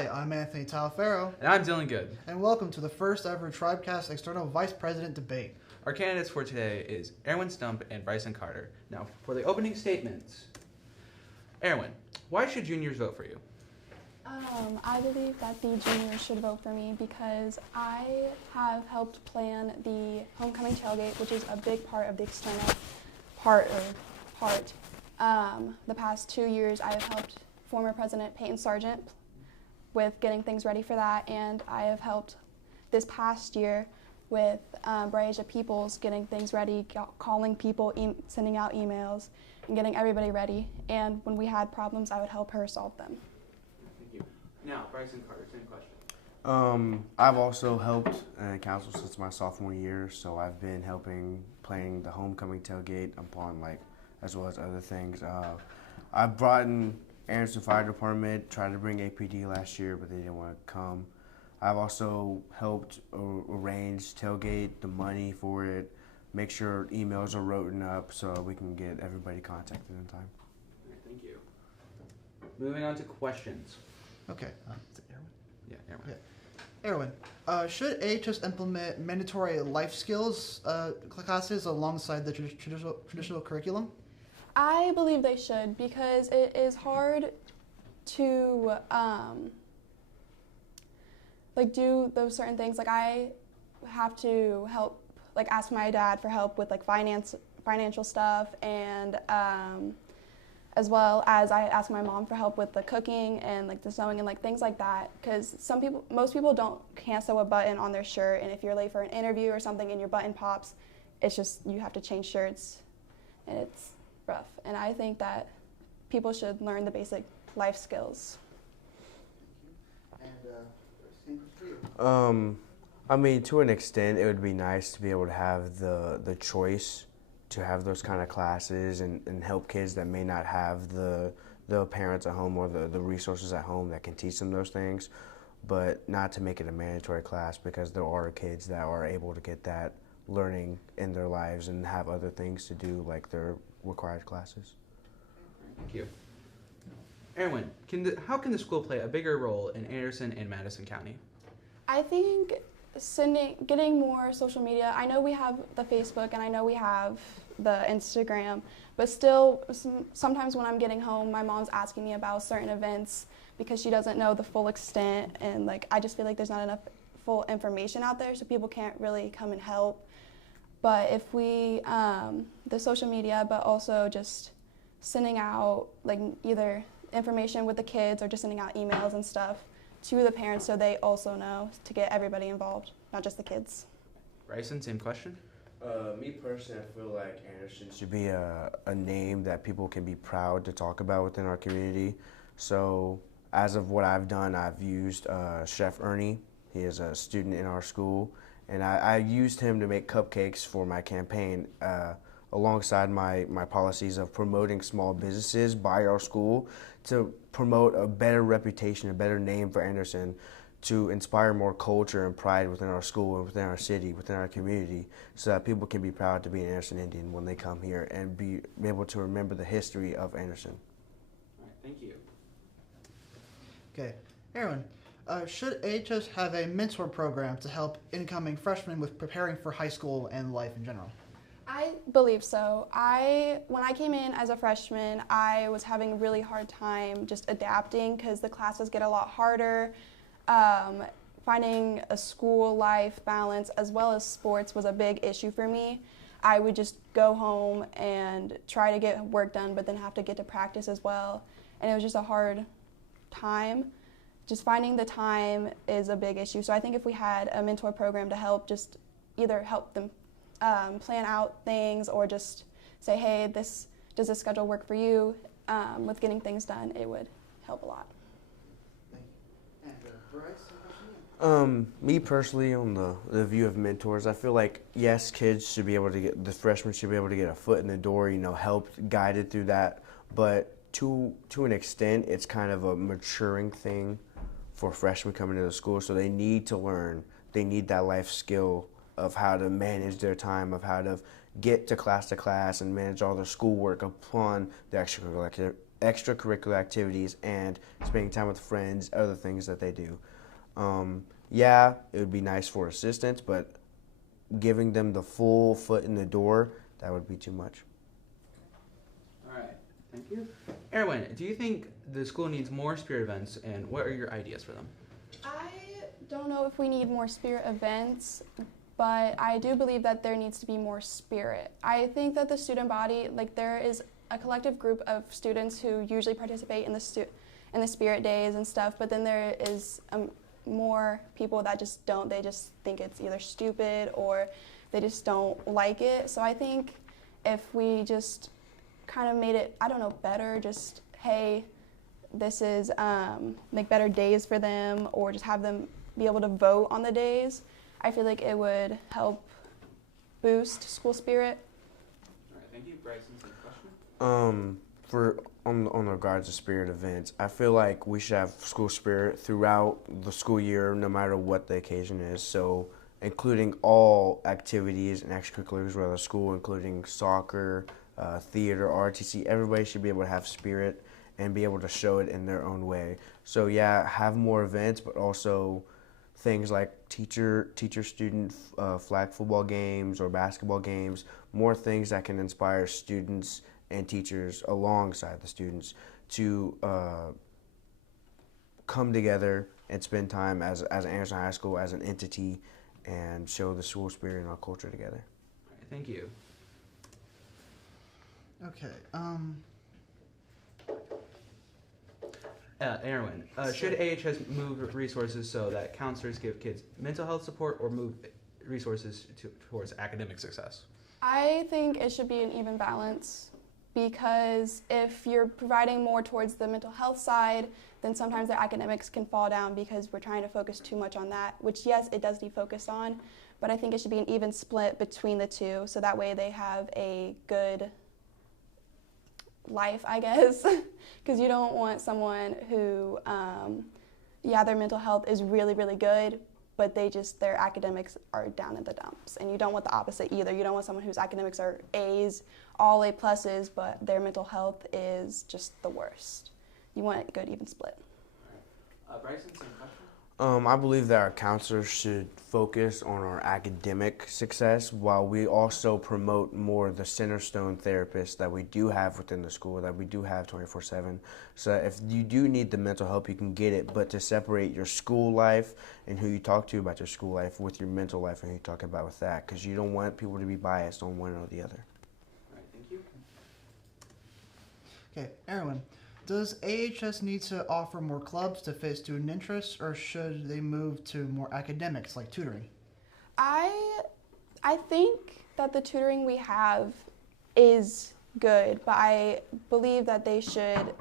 Hi, I'm Anthony Talafero. And I'm Dylan Good. And welcome to the first ever Tribecast External Vice President Debate. Our candidates for today is Arwen, Stump, and Brycen Carter. Now, for the opening statements. Arwen, why should juniors vote for you? I believe that the juniors should vote for me because I have helped plan the homecoming tailgate, which is a big part of the external part. The past 2 years, I have helped former President Peyton Sargent with getting things ready for that, and I have helped this past year with Brycen Peoples getting things ready, calling people, sending out emails, and getting everybody ready. And when we had problems, I would help her solve them. Thank you. Now, Brycen Carter, same question. I've also helped in council since my sophomore year, so I've been helping planning the homecoming tailgate upon as well as other things. I've brought in Anderson Fire Department, tried to bring APD last year, but they didn't want to come. I've also helped arrange tailgate, the money for it, make sure emails are written up so we can get everybody contacted in time. All right, thank you. Moving on to questions. Okay, is it Arwen? Yeah, Arwen. Okay. Arwen, should AHS implement mandatory life skills classes alongside the traditional curriculum? I believe they should because it is hard to do those certain things. I have to help, ask my dad for help with financial stuff, and as well as I ask my mom for help with the cooking and the sewing and things like that. Because most people can't sew a button on their shirt, and if you're late for an interview or something and your button pops, it's just you have to change shirts, and it's rough. And I think that people should learn the basic life skills. I mean, to an extent, it would be nice to be able to have the choice to have those kind of classes and help kids that may not have the parents at home or the resources at home that can teach them those things, but not to make it a mandatory class because there are kids that are able to get that learning in their lives and have other things to do like their required classes. Thank you. Arwen, how can the school play a bigger role in Anderson and Madison County? I think getting more social media. I know we have the Facebook and I know we have the Instagram, but still sometimes when I'm getting home, my mom's asking me about certain events because she doesn't know the full extent, and I just feel like there's not enough full information out there, so people can't really come and help. But if we, the social media, but also just sending out either information with the kids or just sending out emails and stuff to the parents so they also know, to get everybody involved, not just the kids. Brycen, same question. Me personally, I feel like Anderson should be a name that people can be proud to talk about within our community. So as of what I've done, I've used Chef Ernie. He is a student in our school, and I used him to make cupcakes for my campaign alongside my policies of promoting small businesses by our school to promote a better reputation, a better name for Anderson, to inspire more culture and pride within our school and within our city, within our community, so that people can be proud to be an Anderson Indian when they come here and be able to remember the history of Anderson. All right, thank you. Okay. Arwen, should AHS have a mentor program to help incoming freshmen with preparing for high school and life in general? I believe so. When I came in as a freshman, I was having a really hard time just adapting because the classes get a lot harder. Finding a school life balance as well as sports was a big issue for me. I would just go home and try to get work done, but then have to get to practice as well. And it was just a hard time. Just finding the time is a big issue. So I think if we had a mentor program to help, just either help them plan out things or just say, hey, does this schedule work for you? With getting things done, it would help a lot. Thank you. And Bryce? Me personally, on the view of mentors, I feel like, yes, the freshmen should be able to get a foot in the door, helped, guided through that, but to an extent, it's kind of a maturing thing for freshmen coming into the school, so they need to learn, they need that life skill of how to manage their time, of how to get to class and manage all their schoolwork upon the extracurricular activities and spending time with friends, other things that they do. Yeah, it would be nice for assistance, but giving them the full foot in the door, that would be too much. All right, thank you. Arwen, do you think the school needs more spirit events, and what are your ideas for them? I don't know if we need more spirit events, but I do believe that there needs to be more spirit. I think that the student body, like there is a collective group of students who usually participate in the spirit days and stuff, but then there is more people that just don't. They just think it's either stupid or they just don't like it. So I think if we just kind of made it, I don't know, better, just, hey, this is like better days for them, or just have them be able to vote on the days, I feel like it would help boost school spirit. All right, thank you. Brycen, same question? On regards to spirit events, I feel like we should have school spirit throughout the school year, no matter what the occasion is. So, including all activities and extracurriculars around the school, including soccer, theater, RTC. Everybody should be able to have spirit and be able to show it in their own way. So yeah, have more events, but also things like teacher-student flag football games or basketball games, more things that can inspire students and teachers alongside the students to come together and spend time as Anderson High School as an entity and show the school spirit and our culture together. All right, thank you. Okay. Arwen, should AHS move resources so that counselors give kids mental health support, or move resources towards academic success? I think it should be an even balance, because if you're providing more towards the mental health side, then sometimes their academics can fall down because we're trying to focus too much on that, which yes, it does need focused on, but I think it should be an even split between the two, so that way they have a good life, I guess, because you don't want someone who, their mental health is really, really good, but their academics are down in the dumps. And you don't want the opposite either. You don't want someone whose academics are A's, all A pluses, but their mental health is just the worst. You want a good even split. All right. Brycen, same question? I believe that our counselors should focus on our academic success, while we also promote more the centerstone therapists that we do have within the school, that we do have 24/7. So if you do need the mental help, you can get it, but to separate your school life and who you talk to about your school life with your mental life and who you talk about with that, because you don't want people to be biased on one or the other. All right, thank you. Okay, Arwen, does AHS need to offer more clubs to fit student interests, or should they move to more academics like tutoring? I think that the tutoring we have is good, but I believe that they should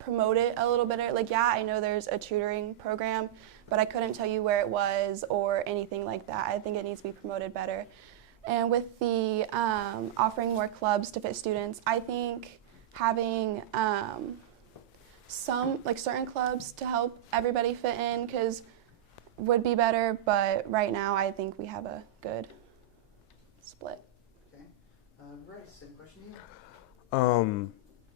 promote it a little better. Like, yeah, I know there's a tutoring program, but I couldn't tell you where it was or anything like that. I think it needs to be promoted better. And with the offering more clubs to fit students, I think having certain clubs to help everybody fit in would be better, but right now I think we have a good split. Okay. Bryce, same question to you.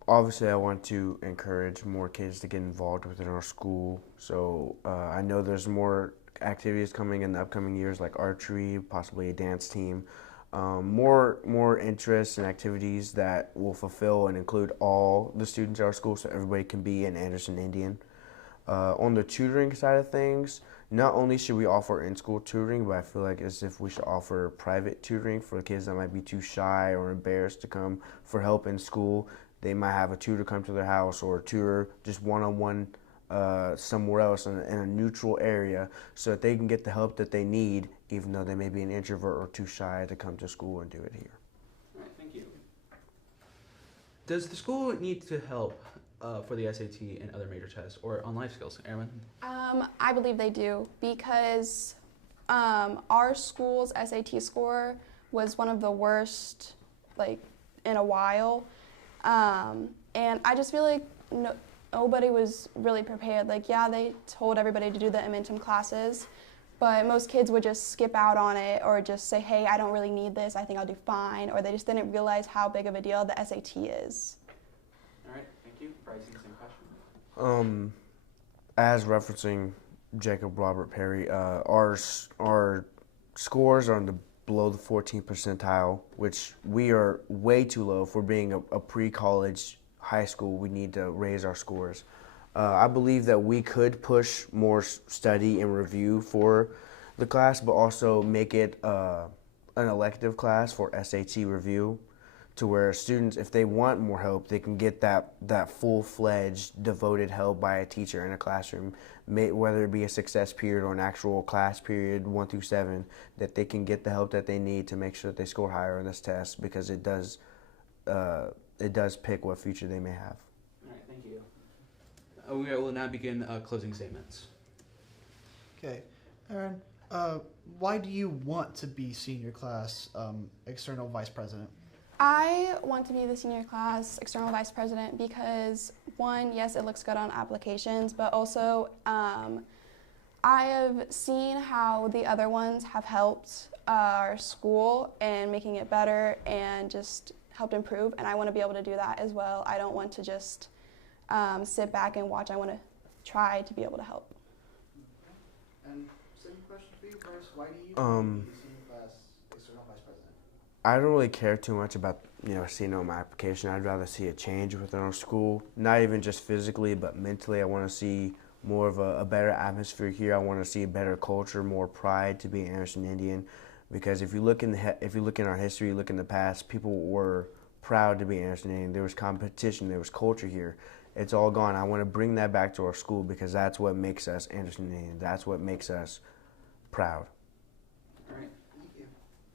Obviously, I want to encourage more kids to get involved within our school. So I know there's more activities coming in the upcoming years, like archery, possibly a dance team. More interests and activities that will fulfill and include all the students at our school, so everybody can be an Anderson Indian. On the tutoring side of things, not only should we offer in-school tutoring, but I feel like as if we should offer private tutoring for kids that might be too shy or embarrassed to come for help in school. They might have a tutor come to their house, or a tutor just one-on-one somewhere else in a neutral area, so that they can get the help that they need, even though they may be an introvert or too shy to come to school and do it here. All right, thank you. Does the school need to help for the SAT and other major tests, or on life skills? Arwen? I believe they do, because our school's SAT score was one of the worst, in a while. And I just feel like nobody was really prepared. They told everybody to do the Momentum classes, but most kids would just skip out on it, or just say, hey, I don't really need this, I think I'll do fine, or they just didn't realize how big of a deal the SAT is. All right, thank you. Brycen, same question. As referencing Jacob Robert Perry, our scores are below the 14th percentile, which we are way too low for being a pre-college high school. We need to raise our scores. I believe that we could push more study and review for the class, but also make it an elective class for SAT review, to where students, if they want more help, they can get that full-fledged, devoted help by a teacher in a classroom, whether it be a success period or an actual class period 1 through 7, that they can get the help that they need to make sure that they score higher on this test, because it does pick what future they may have. All right, thank you. We will now begin closing statements. Okay, Aaron, why do you want to be senior class external vice president? I want to be the senior class external vice president because, one, yes, it looks good on applications, but also I have seen how the other ones have helped our school and making it better and just helped improve, and I want to be able to do that as well. I don't want to just sit back and watch. I want to try to be able to help. And same question for you, Bryce. Why do you want to be the senior class external vice president? I don't really care too much about seeing on my application. I'd rather see a change within our school, not even just physically, but mentally. I want to see more of a better atmosphere here. I want to see a better culture, more pride to be an Anderson Indian. Because if you look in our history, look in the past, people were proud to be Anderson Indian. There was competition, there was culture here. It's all gone. I want to bring that back to our school because that's what makes us Anderson Indian. That's what makes us proud. All right.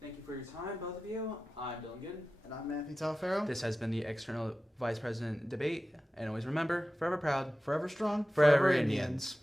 Thank you for your time, both of you. I'm Dylan Good. And I'm Matthew Talfaro. This has been the External Vice President Debate. And always remember, forever proud, Forever strong, forever Indians.